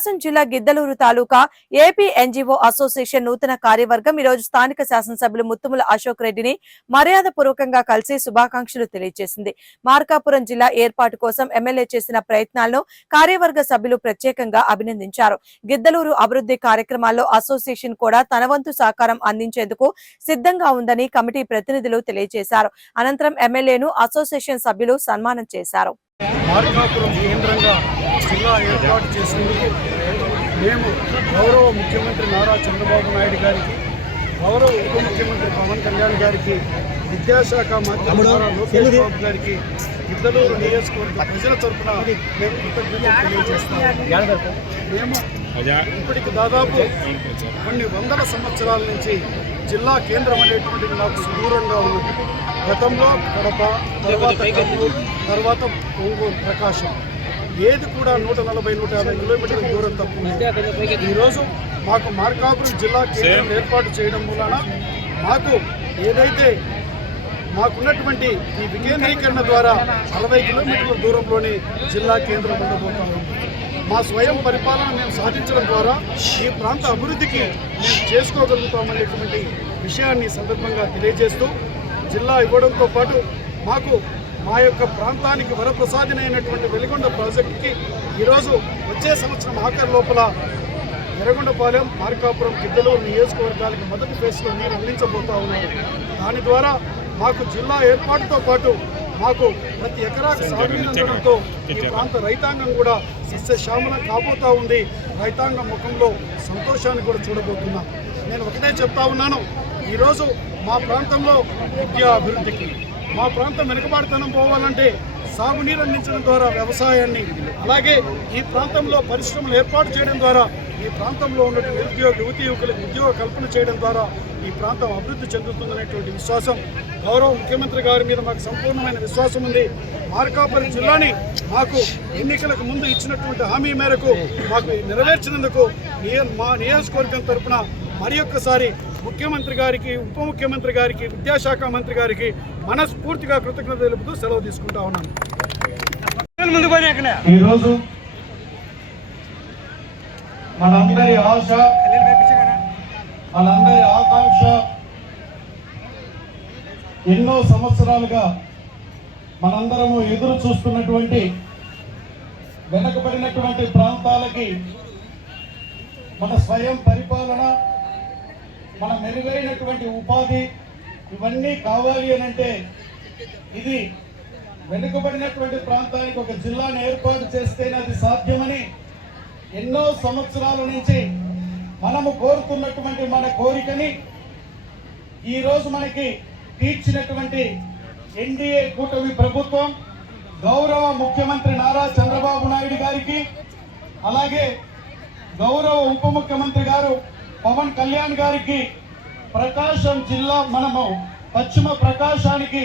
ప్రకాశం జిల్లా Giddaluru taluka AP NGO association నూతన కార్యవర్గం. ఈ రోజు స్థానిక శాసనసభ్యులు ముత్తుముల అశోక్ రెడ్డిని మర్యాద పూర్వకంగా కలిసి శుభాకాంక్షలు తెలియజేసింది. మార్కాపురం జిల్లా ఏర్పాటు కోసం ఎమ్మెల్యే చేసిన ప్రయత్నాలను కార్యవర్గ సభ్యులు ప్రత్యేకంగా అభినందించారు. గిద్దలూరు అభివృద్ధి కార్యక్రమాల్లో అసోసియేషన్ కూడా తన వంతు సహకారం అందించేందుకు సిద్ధంగా ఉందని కమిటీ ప్రతినిధులు తెలియజేశారు. అనంతరం ఎమ్మెల్యేను అసోసియేషన్ సభ్యులు సన్మానం చేశారు. మార్కాపురం కేంద్రంగా జిల్లా ఏర్పాటు చేసినందుకు మేము గౌరవ ముఖ్యమంత్రి నారా చంద్రబాబు నాయుడు గారికి గౌరవ ఉప ముఖ్యమంత్రి పవన్ కళ్యాణ్ గారికి విద్యాశాఖ మంత్రి నారా లోకేష్ బాబు గారికి ఇద్దలూరు నియోజకవర్గ ప్రజల తరఫున మేము కృతజ్ఞతలు తెలియజేస్తాము మేము ఇప్పటికి దాదాపు కొన్ని వందల సంవత్సరాల నుంచి జిల్లా కేంద్రం అనేటువంటిది నాకు సుదూరంగా ఉన్నది. గతంలో కడప తర్వాత కర్నూలు తర్వాత ఒంగోలు ప్రకాశం. ఏది కూడా నూట నలభై నూట యాభై కిలోమీటర్ల దూరం ఉంది. ఈరోజు మాకు మార్కాపురం జిల్లా కేంద్రం ఏర్పాటు చేయడం వలన మాకు ఏదైతే మాకున్నటువంటి ఈ వికేంద్రీకరణ ద్వారా అరవై కిలోమీటర్ల దూరంలోనే జిల్లా కేంద్రం ఉండబోతా ఉంది మా స్వయం పరిపాలన మేము సాధించడం ద్వారా ఈ ప్రాంత అభివృద్ధికి మేము చేసుకోగలుగుతామనేటువంటి విషయాన్ని సందర్భంగా తెలియజేస్తూ జిల్లా ఇవ్వడంతో పాటు మాకు మా యొక్క ప్రాంతానికి వరప్రసాదినైనటువంటి వెలిగొండ ప్రాజెక్టుకి ఈరోజు వచ్చే సంవత్సరం ఆఖరి లోపల ఎర్రగొండపాలెం మార్కాపురం గిద్దలూరు నియోజకవర్గాలకు మొదటి ఫేజ్లో నీరు అందించబోతా ఉన్నారు దాని ద్వారా మాకు జిల్లా ఏర్పాటుతో పాటు మాకు ప్రతి ఎకరాకు సాగునీరు అందడంతో ఈ ప్రాంత రైతాంగం కూడా సస్యశ్యామలం కాబోతా ఉంది. రైతాంగం ముఖంలో సంతోషాన్ని కూడా చూడబోతున్నాం. నేను ఒకటే చెప్తా ఉన్నాను. ఈరోజు మా ప్రాంతంలో విద్యా అభివృద్ధికి మా ప్రాంతం వెనుకబాటుతనం పోవాలంటే సాగునీరు అందించడం ద్వారా వ్యవసాయాన్ని అలాగే ఈ ప్రాంతంలో పరిశ్రమలు ఏర్పాటు చేయడం ద్వారా ఈ ప్రాంతంలో ఉన్నటువంటి నిరుద్యోగ యువతి యువకులకు ఉద్యోగ కల్పన చేయడం ద్వారా ఈ ప్రాంతం అభివృద్ధి చెందుతుందనేటువంటి విశ్వాసం గౌరవ ముఖ్యమంత్రి గారి మీద మాకు సంపూర్ణమైన విశ్వాసం ఉంది. మార్కాపురం జిల్లాని మాకు ఎన్నికలకు ముందు ఇచ్చినటువంటి హామీ మేరకు మాకు నెరవేర్చినందుకు మా నియోజకవర్గం తరఫున మరి ఒక్కసారి ముఖ్యమంత్రి గారికి ఉప ముఖ్యమంత్రి గారికి విద్యాశాఖ మంత్రి గారికి మనస్ఫూర్తిగా కృతజ్ఞత తెలుపుతూ సెలవు తీసుకుంటా ఉన్నాను ఈరోజు మనందరి ఆశ మనందరి ఆకాంక్ష ఎన్నో సంవత్సరాలుగా మనందరము ఎదురు చూస్తున్నటువంటి వెనకబడినటువంటి ప్రాంతాలకి మన స్వయం పరిపాలన మన మెరుగైనటువంటి ఉపాధి ఇవన్నీ కావాలి అని అంటే ఇది వెనుకబడినటువంటి ప్రాంతానికి ఒక జిల్లాను ఏర్పాటు చేస్తేనే అది సాధ్యమని ఎన్నో సంవత్సరాల నుంచి మనము కోరుతున్నటువంటి మన కోరికని ఈరోజు మనకి తీర్చినటువంటి ఎన్డీఏ కూటమి ప్రభుత్వం గౌరవ ముఖ్యమంత్రి నారా చంద్రబాబు నాయుడు గారికి అలాగే గౌరవ ఉప ముఖ్యమంత్రి గారు పవన్ కళ్యాణ్ గారికి ప్రకాశం జిల్లా మనము పశ్చిమ ప్రకాశానికి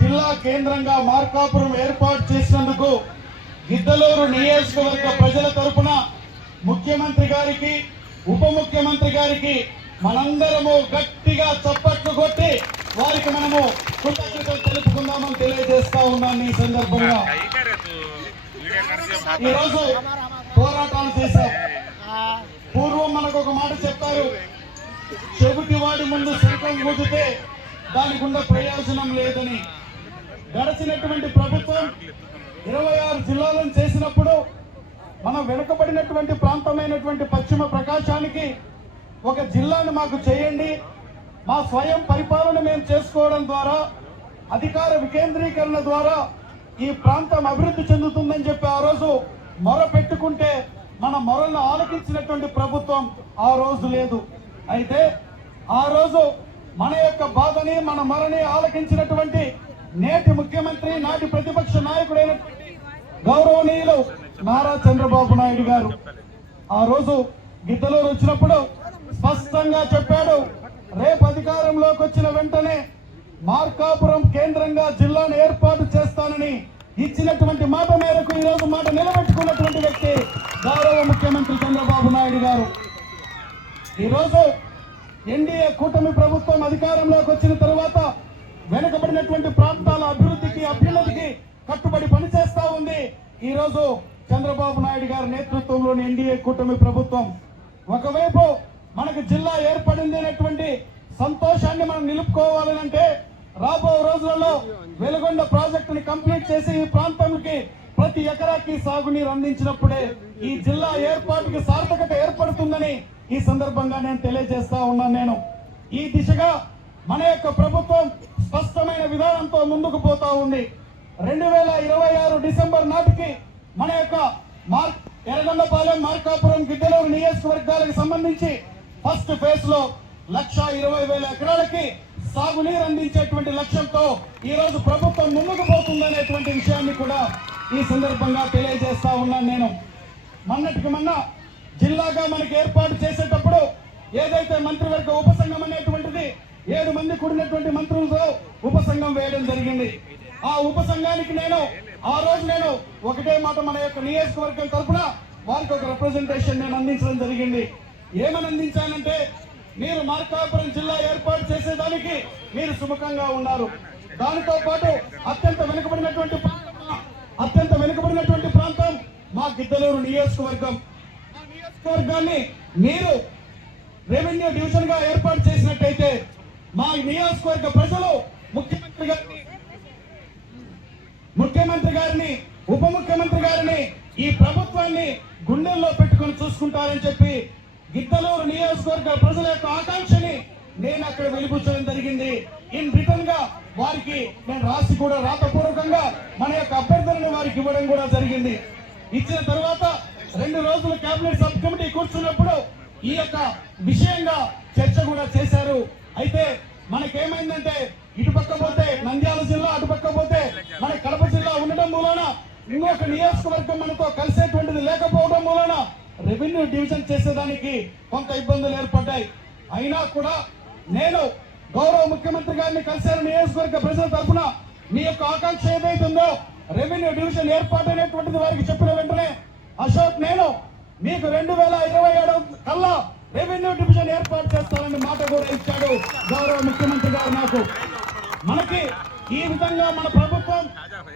జిల్లా కేంద్రంగా మార్కాపురం ఏర్పాటు చేసినందుకు గిద్దలూరు నియోజకవర్గ ప్రజల తరపున ముఖ్యమంత్రి గారికి ఉప ముఖ్యమంత్రి గారికి మనందరము గట్టిగా చప్పట్లు కొట్టి వారికి మనము కృతజ్ఞతలు తెలుపుకుందామని తెలియజేస్తా ఉన్నాను ఈ సందర్భంగా. ఈరోజు పోరాటాలు చేశాం. పూర్వం మనకు ఒక మాట చెప్పారు. చెబుటి వాడి ముందు శంఖం ఊదితే దానికి ఉన్న ప్రయోజనం లేదని. గడిచినటువంటి ప్రభుత్వం ఇరవై ఆరు జిల్లాలను చేసినప్పుడు మనం వెనుకబడినటువంటి ప్రాంతమైనటువంటి పశ్చిమ ప్రకాశానికి ఒక జిల్లాను మాకు చేయండి. మా స్వయం పరిపాలన మేము చేసుకోవడం ద్వారా అధికార వికేంద్రీకరణ ద్వారా ఈ ప్రాంతం అభివృద్ధి చెందుతుందని చెప్పి ఆ రోజు మొర పెట్టుకుంటే మన మొరలను ఆలకించినటువంటి ప్రభుత్వం ఆ రోజు లేదు. అయితే ఆ రోజు మన యొక్క బాధని మన మొరని ఆలకించినటువంటి నేటి ముఖ్యమంత్రి నాటి ప్రతిపక్ష నాయకుడైన గౌరవనీయులు నారా చంద్రబాబు నాయుడు గారు. ఆ రోజు గిద్దలూరు వచ్చినప్పుడు స్పష్టంగా చెప్పాడు రేపు అధికారంలోకి వచ్చిన వెంటనే మార్కాపురం కేంద్రంగా జిల్లాను ఏర్పాటు చేస్తానని ఇచ్చినటువంటి మాట మేరకు ఈ రోజు మాట నిలబెట్టుకున్నటువంటి వ్యక్తి గౌరవ ముఖ్యమంత్రి చంద్రబాబు నాయుడు గారు. ఈరోజు ఎన్డీఏ కూటమి ప్రభుత్వం అధికారంలోకి వచ్చిన తర్వాత వెనుకబడినటువంటి ప్రాంతాల అభివృద్ధికి అభ్యున్నతికి కట్టుబడి పనిచేస్తా ఉంది. ఈరోజు చంద్రబాబు నాయుడు గారి నేతృత్వంలోని ఎన్డీఏ కూటమి ప్రభుత్వం ఒకవైపు మనకు జిల్లా ఏర్పడింది అనేటువంటి సంతోషాన్ని మనం నిలుపుకోవాలనంటే రాబో రోజులలో వెలుగొండ ప్రాజెక్టుని కంప్లీట్ చేసి ఈ ప్రాంతానికి ప్రతి ఎకరాకి సాగునీరు అందించినప్పుడే ఈ జిల్లా ఏర్పాటుకి సార్థకత ఏర్పడుతుందని ఈ సందర్భంగా నేను తెలియజేస్తా ఉన్నాను నేను. ఈ దిశగా మన యొక్క ప్రభుత్వం స్పష్టమైన విధానంతో ముందుకు పోతా ఉంది. రెండు వేల ఇరవై ఆరు డిసెంబర్ నాటికి మన యొక్క మార్క్ ఎర్రగొండపాలెం మార్కాపురం గిద్దలూరు నియోజకవర్గాలకు సంబంధించి ఫస్ట్ ఫేజ్లో లక్ష ఇరవై వేల ఎకరాలకి సాగునీరు అందించేటువంటి లక్ష్యంతో ఈరోజు ప్రభుత్వం ముందుకు పోతుందనేటువంటి విషయాన్ని కూడా ఈ సందర్భంగా తెలియజేస్తా ఉన్నాను నేను. మొన్నటికి మొన్న జిల్లాగా మనకి ఏర్పాటు చేసేటప్పుడు ఏదైతే మంత్రివర్గ ఉపసంఘం అనేటువంటిది ఏడు మంది కూడినటువంటి మంత్రులతో ఉపసంఘం వేయడం జరిగింది. ఆ ఉపసంఘానికి నేను ఆ రోజు నేను ఒకటే మాట మన యొక్క నియోజకవర్గం తరఫున వారికి ఒక రిప్రజెంటేషన్ నేను అందించడం జరిగింది. ఏమని అందించానంటే మీరు మార్కాపురం జిల్లా ఏర్పాటు చేసేదానికి మీరు సుముఖంగా ఉన్నారు. దానితో పాటు అత్యంత వెనుకబడినటువంటి ప్రాంతం అత్యంత వెనుకబడినటువంటి ప్రాంతం మా గిద్దలూరు నియోజకవర్గం. నియోజకవర్గాన్ని మీరు రెవెన్యూ డివిజన్గా ఏర్పాటు చేసినట్టయితే మా నియోజకవర్గ ప్రజలు ముఖ్యమంత్రి గారిని ముఖ్యమంత్రి గారిని ఉప ముఖ్యమంత్రి గారిని ఈ ప్రభుత్వాన్ని గుండెల్లో పెట్టుకొని చూసుకుంటారని చెప్పి గిద్దలూరు నియోజకవర్గ ప్రజల యొక్క ఆకాంక్షని నేను అక్కడ వెలిబుచ్చడం జరిగింది. ఇన్ రిటర్న్గా వారికి నేను రాసి కూడా రాతపూర్వకంగా మన యొక్క అభ్యర్థులను వారికి ఇవ్వడం కూడా జరిగింది. ఇచ్చిన తర్వాత రెండు రోజులు కేబినెట్ సబ్ కమిటీ కూర్చున్నప్పుడు ఈ యొక్క విషయంగా చర్చ కూడా చేశారు. అయితే మనకేమైందంటే ఇటుపక్క పోతే నంద్యాల జిల్లా అటుపక్క పోతే మన కడప జిల్లా ఉండటం మూలన ఇంకొక నియోజకవర్గం మనతో కలిసేటువంటిది లేకపోవడం మూలన రెవెన్యూ డివిజన్ చేసేదానికి కొంత ఇబ్బందులు ఏర్పడ్డాయి. అయినా కూడా నేను గౌరవ ముఖ్యమంత్రి గారిని కలిశాను నియోజకవర్గ ప్రజల తరఫున మీ యొక్క ఆకాంక్ష ఏదైతే ఉందో రెవెన్యూ డివిజన్ ఏర్పాటైనటువంటిది వారికి చెప్పిన వెంటనే అశోక్ నేను మీకు రెండు వేల ఇరవై ఏడు కల్లా రెవెన్యూ డివిజన్ ఏర్పాటు చేస్తానని మాట కూడా ఇచ్చాడు గౌరవ ముఖ్యమంత్రి గారు నాకు. మనకి ఈ విధంగా మన ప్రభుత్వం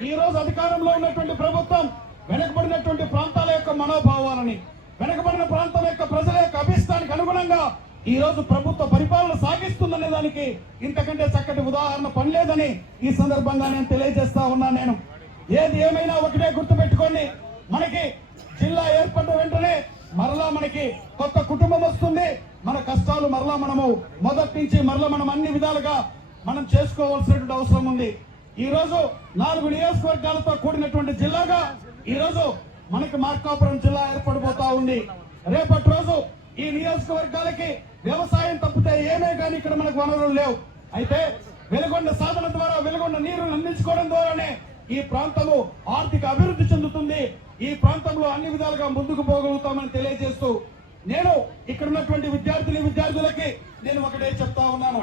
ఈ రోజు అధికారంలో ఉన్నటువంటి ప్రభుత్వం వెనకబడినటువంటి ప్రాంతాల యొక్క మనోభావాలని వెనకబడిన ప్రాంతం యొక్క ప్రజల యొక్క అభిష్టానికి అనుగుణంగా ఈ రోజు ప్రభుత్వ పరిపాలన సాగిస్తుందనే దానికి ఇంతకంటే చక్కటి ఉదాహరణ పనిలేదని ఈ సందర్భంగా నేను తెలియజేస్తా ఉన్నాను నేను. ఏది ఏమైనా ఒకటే గుర్తుపెట్టుకోండి. మనకి జిల్లా ఏర్పడ్డ వెంటనే మరలా మనకి కొత్త కుటుంబం వస్తుంది. మన కష్టాలు మరలా మనము మొదటి నుంచి మరలా మనం అన్ని విధాలుగా మనం చేసుకోవాల్సినటువంటి అవసరం ఉంది. ఈ రోజు నాలుగు నియోజకవర్గాలతో కూడినటువంటి జిల్లాగా ఈ రోజు మనకి మార్కాపురం జిల్లా ఏర్పడిపోతా ఉంది. రేపటి రోజు ఈ నియోజకవర్గాలకి వ్యవసాయం తప్పితే ఏమే కానీ ఇక్కడ మనకు వనరులు లేవు. అయితే వెలుగొండ సాధన ద్వారా వెలుగొండ నీరును అందించుకోవడం ద్వారానే ఈ ప్రాంతము ఆర్థిక అభివృద్ధి చెందుతుంది. ఈ ప్రాంతంలో అన్ని విధాలుగా ముందుకు పోగలుగుతామని తెలియజేస్తూ నేను ఇక్కడ ఉన్నటువంటి విద్యార్థిని విద్యార్థులకి నేను ఒకటే చెప్తా ఉన్నాను.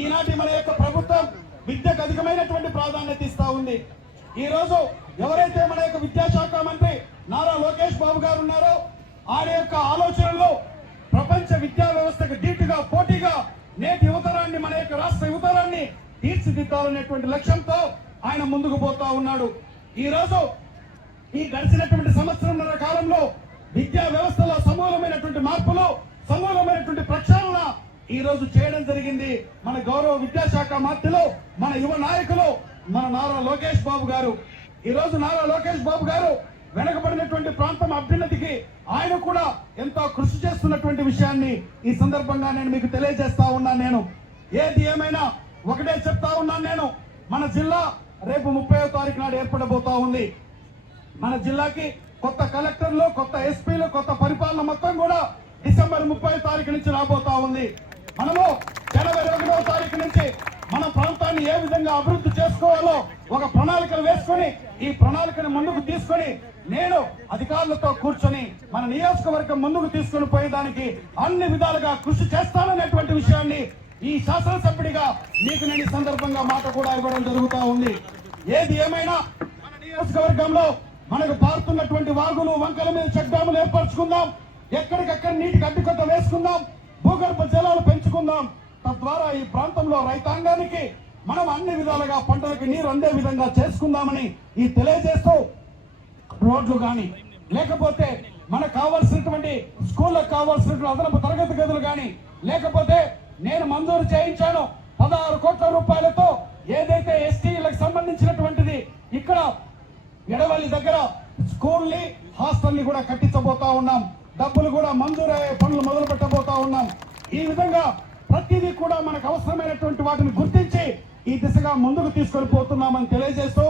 ఈనాటి మన యొక్క ప్రభుత్వం విద్యకు అధికమైనటువంటి ప్రాధాన్యత ఇస్తా ఉంది. ఈ రోజు ఎవరైతే మన యొక్క విద్యాశాఖ మంత్రి నారా లోకేష్ బాబు గారు ఉన్నారో ఆయన యొక్క ఆలోచనలు ప్రపంచ విద్యా వ్యవస్థకు ధీటుగా పోటీగా నేటి యువతరాన్ని మన యొక్క రాష్ట్ర యువతరాన్ని తీర్చిదిద్దాలనేటువంటి లక్ష్యంతో ఆయన ముందుకు పోతా ఉన్నాడు. ఈ రోజు ఈ గడిచినటువంటి సంవత్సరంన్నర కాలంలో విద్యా వ్యవస్థలో సమూలమైనటువంటి మార్పులు సమూలమైనటువంటి ప్రక్షాళన ఈ రోజు చేయడం జరిగింది. మన గౌరవ విద్యాశాఖ మంత్రిలో మన యువ నాయకులు మన నారా లోకేష్ బాబు గారు. ఈరోజు నారా లోకేష్ బాబు గారు వెనకబడినటువంటి ప్రాంతం అభ్యున్నతికి ఆయన కూడా ఎంతో కృషి చేస్తున్నటువంటి విషయాన్ని ఈ సందర్భంగా నేను మీకు తెలియజేస్తా ఉన్నాను నేను. ఏది ఏమైనా ఒకటే చెప్తా ఉన్నాను నేను. మన జిల్లా రేపు ముప్పై తారీఖు నాడు ఏర్పడబోతా ఉంది. మన జిల్లాకి కొత్త కలెక్టర్లు కొత్త ఎస్పీలు కొత్త పరిపాలన మొత్తం కూడా డిసెంబర్ ముప్పై తారీఖు నుంచి రాబోతా ఉంది. మనము జనవరి ఒకటో తారీఖు నుంచి మన ప్రాంతాన్ని ఏ విధంగా అభివృద్ధి చేసుకోవాలో ఒక ప్రణాళికలు వేసుకొని ఈ ప్రణాళికను ముందుకు తీసుకొని నేను అధికారులతో కూర్చొని మన నియోజకవర్గం ముందుకు తీసుకొని పోయేదానికి అన్ని విధాలుగా కృషి చేస్తాననేటువంటి విషయాన్ని ఈ శాసనసభ్యుడిగా మీకు నేను ఈ సందర్భంగా మాట కూడా ఇవ్వడం జరుగుతూ ఉంది. ఏది ఏమైనా మన నియోజకవర్గంలో మనకు పారుతున్నటువంటి వాగులు వంకల మీద చెక్డాములు ఏర్పరచుకుందాం. ఎక్కడికక్కడ నీటికి అడ్డుకట్ట వేసుకుందాం. భూగర్భ జలాలు పెంచుకుందాం. తద్వారా ఈ ప్రాంతంలో రైతాంగానికి మనం అన్ని విధాలుగా పంటలకు నీరు అందే విధంగా చేసుకుందామని ఈ తెలియజేస్తూ రోడ్లు కానీ లేకపోతే మనకు కావాల్సినటువంటి స్కూళ్ళకు కావాల్సినటువంటి అదనపు తరగతి గదులు కానీ లేకపోతే నేను మంజూరు చేయించాను పదహారు కోట్ల రూపాయలతో ఏదైతే ఎస్టీలకు సంబంధించినటువంటిది ఇక్కడ ఎడవల్లి దగ్గర స్కూల్ని హాస్టల్ని కూడా కట్టించబోతా ఉన్నాం. డబ్బులు కూడా మంజూరయ్యే పనులు మొదలు పెట్టబోతా ఉన్నాం. ఈ విధంగా ప్రతిదీ కూడా మనకు అవసరమైనటువంటి వాటిని గుర్తించి ఈ దిశగా ముందుకు తీసుకొని పోతున్నామని తెలియజేస్తూ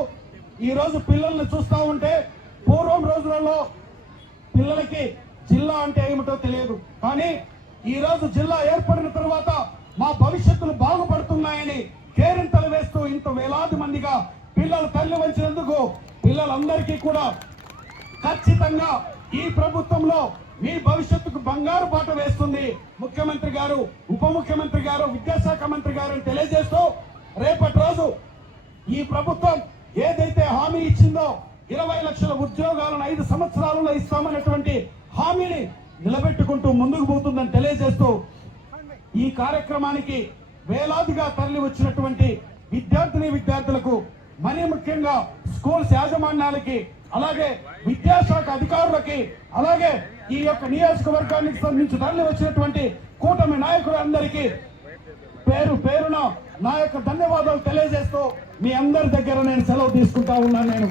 ఈరోజు పిల్లల్ని చూస్తా ఉంటే పూర్వం రోజులలో పిల్లలకి జిల్లా అంటే ఏమిటో తెలియదు. కానీ ఈ రోజు జిల్లా ఏర్పడిన తర్వాత మా భవిష్యత్తులు బాగుపడుతున్నాయని కేరింతలు వేస్తూ ఇంత వేలాది మందిగా పిల్లలు తల్లి వంచినందుకు పిల్లలందరికీ కూడా ఖచ్చితంగా ఈ ప్రభుత్వంలో మీ భవిష్యత్తుకు బంగారు బాట వేస్తుంది. ముఖ్యమంత్రి గారు ఉప ముఖ్యమంత్రి గారు విద్యాశాఖ మంత్రి గారు అని తెలియజేస్తూ రేపటి రోజు ఈ ప్రభుత్వం ఏదైతే హామీ ఇచ్చిందో ఇరవై లక్షల ఉద్యోగాలను ఐదు సంవత్సరాలలో ఇస్తామన్నటువంటి హామీని నిలబెట్టుకుంటూ ముందుకు పోతుందని తెలియజేస్తూ ఈ కార్యక్రమానికి వేలాదిగా తరలి వచ్చినటువంటి విద్యార్థిని విద్యార్థులకు మరీ ముఖ్యంగా స్కూల్స్ యాజమాన్యాలకి అలాగే విద్యాశాఖ అధికారులకి అలాగే ఈ యొక్క నియోజకవర్గానికి సంబంధించి తరలి వచ్చినటువంటి కూటమి నాయకులందరికీ పేరు పేరున నా యొక్క ధన్యవాదాలు తెలియజేస్తూ మీ అందరి దగ్గర నేను సెలవు తీసుకుంటా ఉన్నాను నేను.